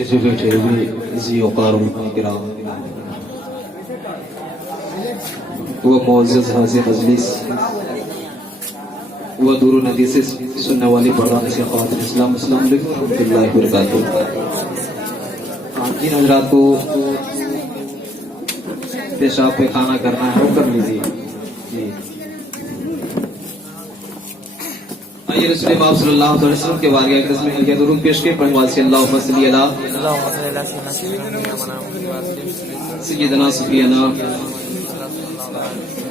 Stage पे बैठे हुए जी औकार किराम वो मुअज़्ज़ज़ हाज़िर मजलिस वो दूर नदी से सुनने वाली पढ़ाने से ख़वातीन इस्लाम अस्सलाम वालेकुम रहमतुल्लाहि व बरकातुहू। जिन हज़रात को पेशाब पे खाना करना है वो कर लीजिए जी। आइए रसूल पाक सल्लल्लाहु अलैहि वसल्लम के बारे में किस्म में दुरूद पेश के पढ़ने वाले अल्लाहुम्मा सल्ली अला सय्यदना सफियना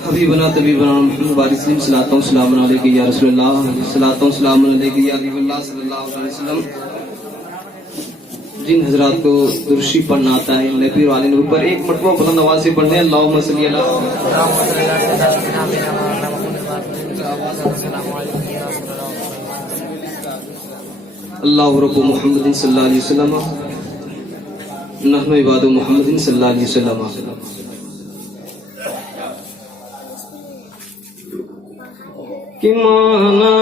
हबीबना तबीबना मुहम्मद वारिसिन सल्लल्लाहु सलाम अलैहि या रसूलल्लाह सल्लल्लाहु सलाम अलैहि या हबीबल्लाह सल्लल्लाहु अलैहि वसल्लम। जिन हजरात को दुरूशी पढ़ना आता है नबी वाले नूर पर एक मरतबा बुलंद आवाज से पढ़ने अल्लाहुम्मा सल्ली अला अल्लाहु रब्बु मुहम्मदिन सल्लल्लाहु अलैहि वसल्लम नहनु इबादु मुहम्मदिन सल्लल्लाहु अलैहि वसल्लम। कि माना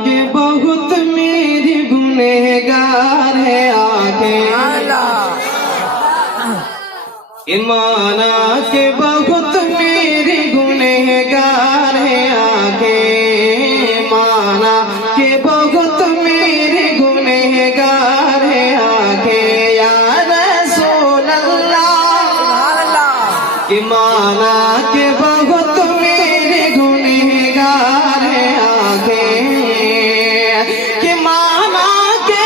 के बहुत मेरी गुनहगार है आंखें, कि माना के बहुत मेरी गुनहगार है आंखें, माना के बहुत मेरी गुनहगार है आंखें या रसूल अल्लाह, कि माना के बहुत मेरे गुनहगार है आंखें, कि माना के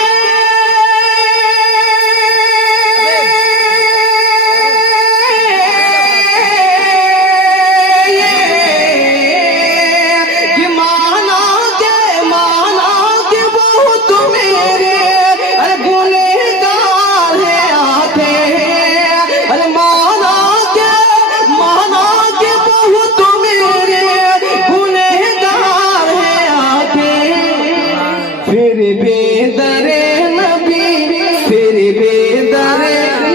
बहुत मेरे गुनहगार है आंखें, अरे माना के बहुत मेरे गुनहगार है आंखें। फिर बेदरे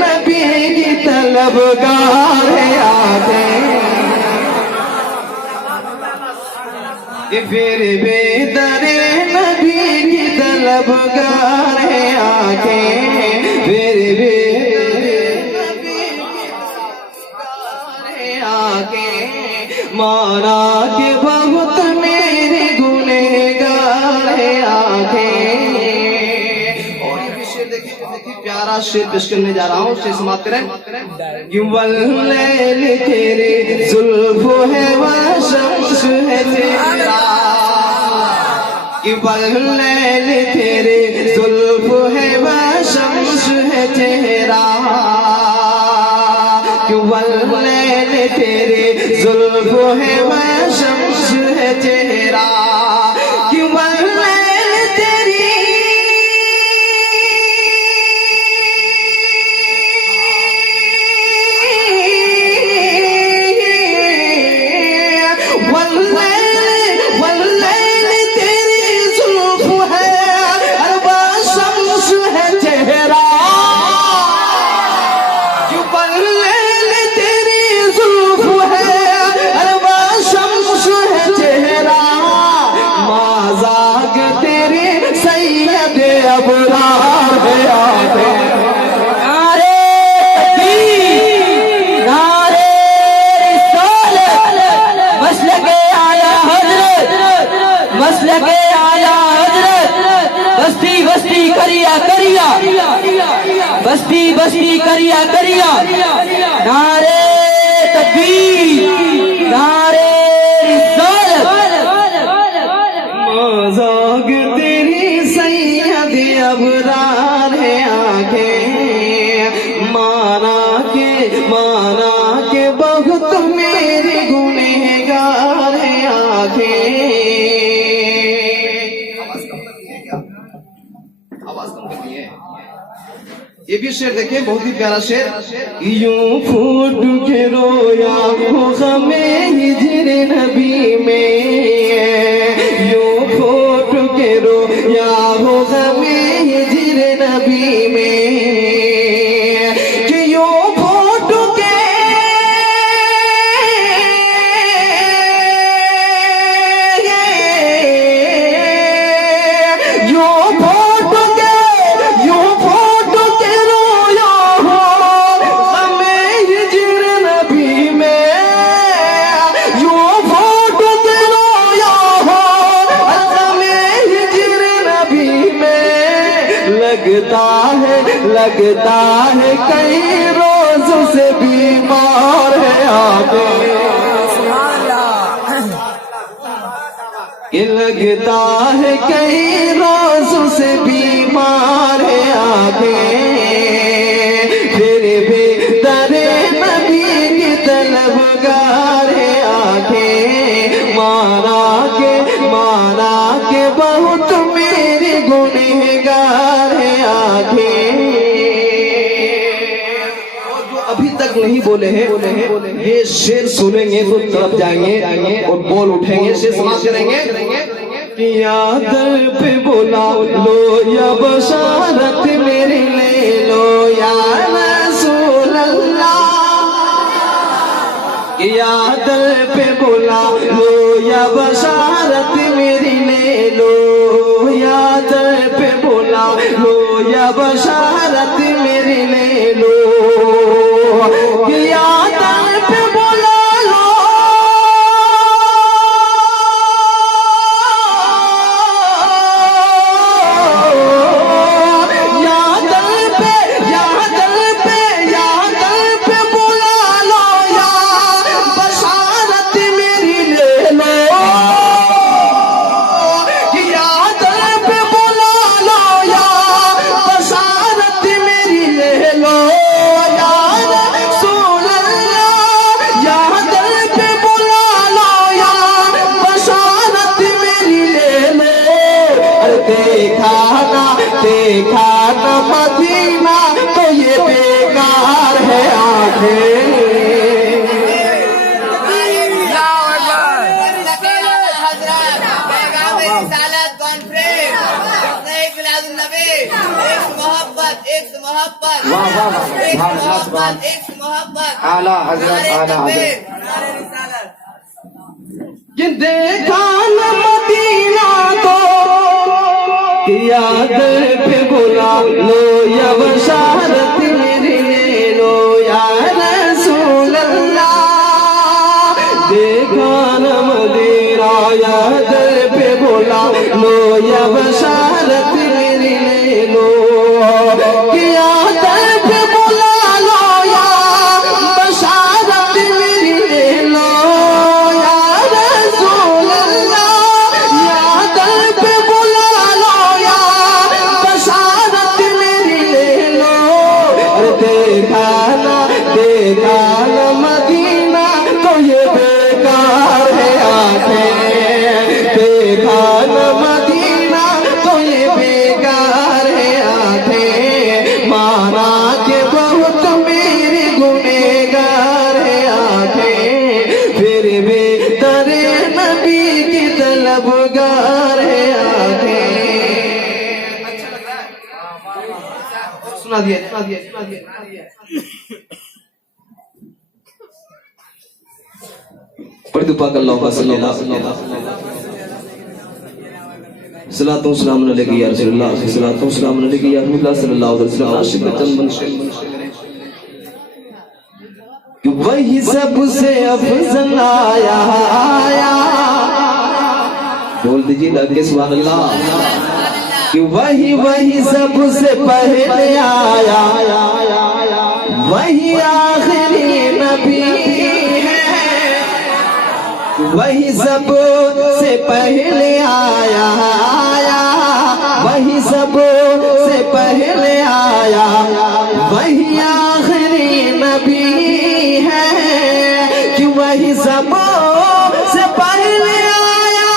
नबी की तलबगार है आंखें, कि फिर बेदरे नबी की तलबगार है आंखें, फिर बेदरे नबी की तलबगार है आंखें, माना के बहुत मेरे गुनहगार है आंखें। और ये शेर देखिए प्यारा शेर पेश करने जा रहा हूँ, शेर समाप्त करें। कि वल्लैल तेरे जुल्फ है व शम्स है तेरा, कि वल्लैल तेरे जुल्फ है व शम्स है तेरा, कि वल्लैल तेरे जुल्फ है व शम्स है तेरा, कि वल्लैल तेरी बस्ती करिया नारे तकबीर नारे रिसालत, मज़ाक तेरी सैयद अबरार है आंखें, माना के बहुत मेरे गुनहगार है आंखें। आवाज कम करनी है। ये भी शेर देखिए बहुत ही प्यारा शेर। यूं फूट के रोया हो गमे हिजर नबी में, यूं फूट के रोया हो गमे हिजर नबी में, कि यूं फूट के लगता है कई रोज से बीमार है आगे। लगता है कई रोज से बीमार है आगे, फिर भी दरे नबी की तलबगार है आगे। मारा के बहुत मेरे गुनहगार है आगे। और जो अभी तक नहीं बोले हैं ये शेर सुनेंगे तो तड़प जाएंगे और बोल उठेंगे, शेर समाप्त करेंगे। यादर पे बोला लो या बशारत मेरी ले लो या रसूल अल्लाह। यादर पे बोला लो या बशारत मेरी ले लो, यादर पे बोला लो या बशारत मेरी ले लो। यादर पे बोला लो देखा न मदीना तो ये बेकार है आंखें। आला हज़रत देखा न मदीना तो यादर पे बोला लो या बशारत मेरी ले लो या रसूल अल्लाह। देखा न मदीना यादर पे बोला लो या बशारत मेरी ले लो। यादर पे बोला लो या बशारत मेरी ले लो या रसूल अल्लाह। यादर पे देखा न मदीना तो ये बेकार है आंखें। देखा न मदीना तो ये बेकार है आंखें। माना के बहुत मेरे गुनहगार है आंखें, फिर भी दरे नबी की तलबगार है आंखें। अच्छा लग रहा है? सुना दिया। सलातो सलाम अलैहि या रसूलुल्लाह, सलातो सलाम अलैहि या रसूलुल्लाह सल्लल्लाहु अलैहि वसल्लम। आशिक वही सबसे अफजल आया, बोल दीजिए लगे सुभान अल्लाह। कि वही सबसे पहले आया, वही आखिरी नबी है। वही सबसे पहले आया, वही सबसे पहले आया, वही आखिरी नबी है। कि वही सबसे पहले आया,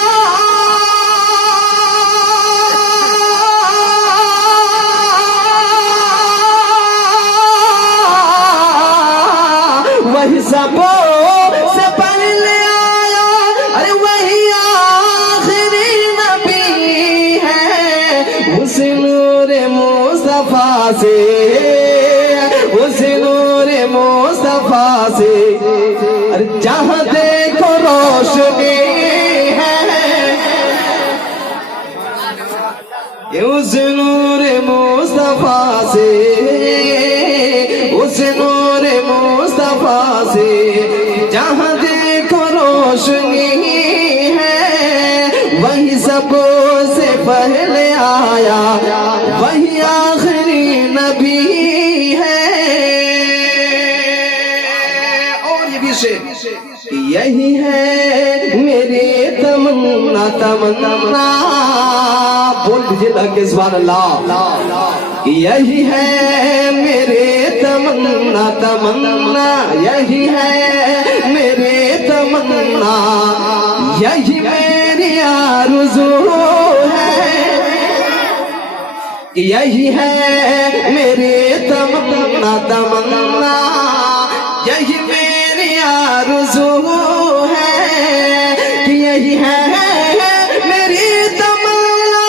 वही सबसे पहले आया, अरे वही आखिरी नबी है। उस नूर मुस्तफा से, उस नूर मुस्तफा से, अरे जहाँ देखो रोशनी है। उस नूर मुस्तफा से, उस नूर मुस्तफा से, जहाँ देखो रोशनी है। वही सबसे पहले आया, वही आखिरी नबी है। और ये भी शेर, यही है मेरे तमन्ना तमन्ना, बोल दीजिए लगे सुभान अल्लाह। यही है मेरे तमन्ना तमन्ना, यही है मेरे तमन्ना, यही मेरी आरज़ू है। यही है मेरे तमन्ना तमन्ना, यही मेरी आरज़ू है कि यही है मेरी तमन्ना।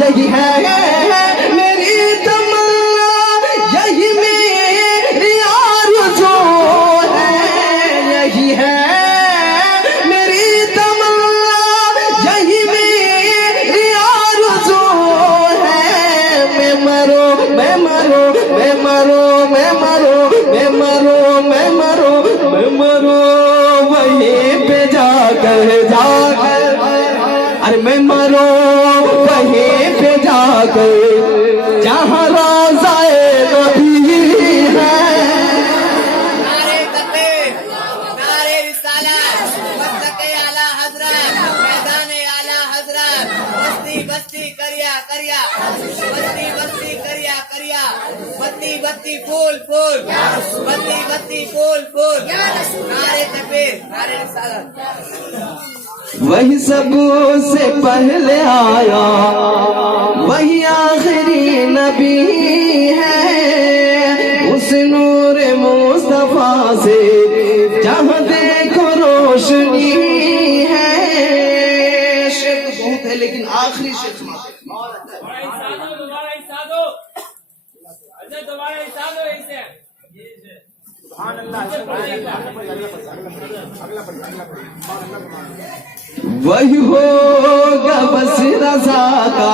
यही है मेरी तमन्ना, यही मेरी आरज़ू है। यही है मेरी तमन्ना, यही मेरी आरज़ू है। मैं मरो मैं मरो मैं मरो मैं मरो मैं मरो मैं मरो मैं मरो वहीं पे जाकर जाकर, अरे मैं मरो वहीं पे जाकर जहाँ रोज़ाए नबी है। नारे तकबीर, नारे रिसालत, मस्तके आला हज़रत, मैदाने आला हज़रत, बस्ती बस्ती करिया करिया, बस्ती बस्ती करिया करिया, बत्ती बत्ती फूल फूल, बत्ती बत्ती फूल फूल। नारे तकबीर, नारे रिसालत। वही सबसे पहले आया, वही आखिरी नबी है। उस नूर मुस्तफा से जहाँ देखो रोशनी है। शेर तो बहुत है लेकिन आखिरी शेर सुना। वही होगा बस रज़ा का,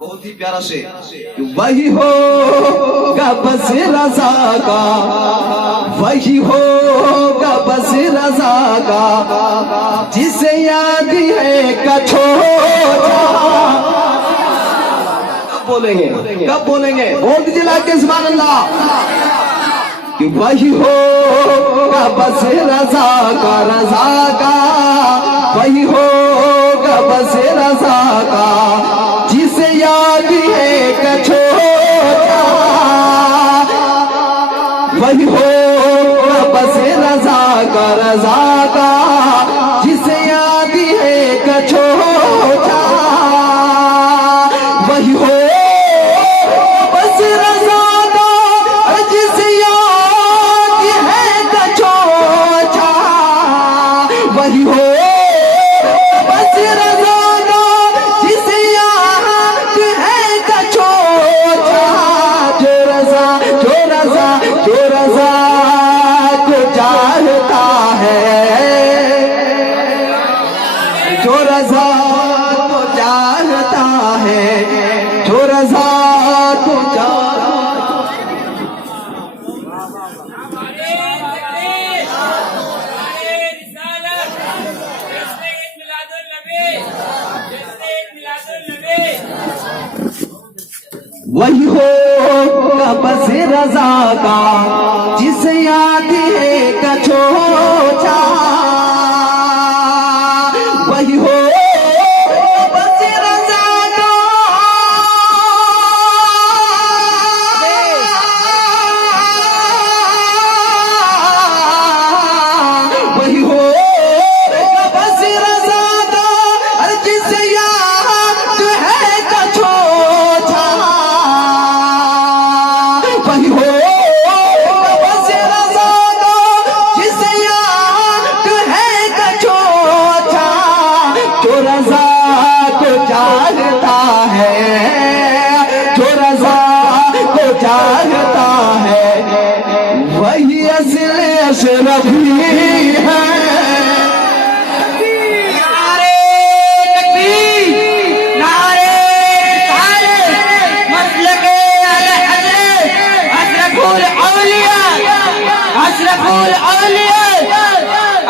बहुत ही प्यारा से, वही होगा बस रज़ा का, वही होगा बस रज़ा का, जिसे याद है कछोटा। कब बोलेंगे कब बोलेंगे, बोल दीजिए लाके सुभान अल्लाह। कि वही होगा बस रज़ा का, रज़ा का, वही होगा बस रज़ा का, जिसे याद है कछोटा। वही होगा बस रज़ा का, रज़ा का, जिसे याद है कछोटा। वही हो बस रज़ा का, जिसे याद है कछोटा। वही हो बस रज़ा का, जिसे याद है कछोटा। जो रज़ा जो रज़ा जो रज़ा को चाहता है, जो रज़ा को चाहता है, जो रज़ा को चाहता वही होगा बस रज़ा का, जिसे याद है कछोटा। वही हो बस रज़ा का, वही हो बस रज़ा का, अरे जिसे याद है कछोटा। वही हो बस रज़ा का, जिसे याद है कछोटा। जो रज़ा को चाहता है, जो रज़ा को चाहता है, वही असल अशरफी है। नारे तकबीर, नारे रिसालत, अशरफुल औलिया,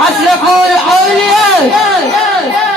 अशरफुल औलिया।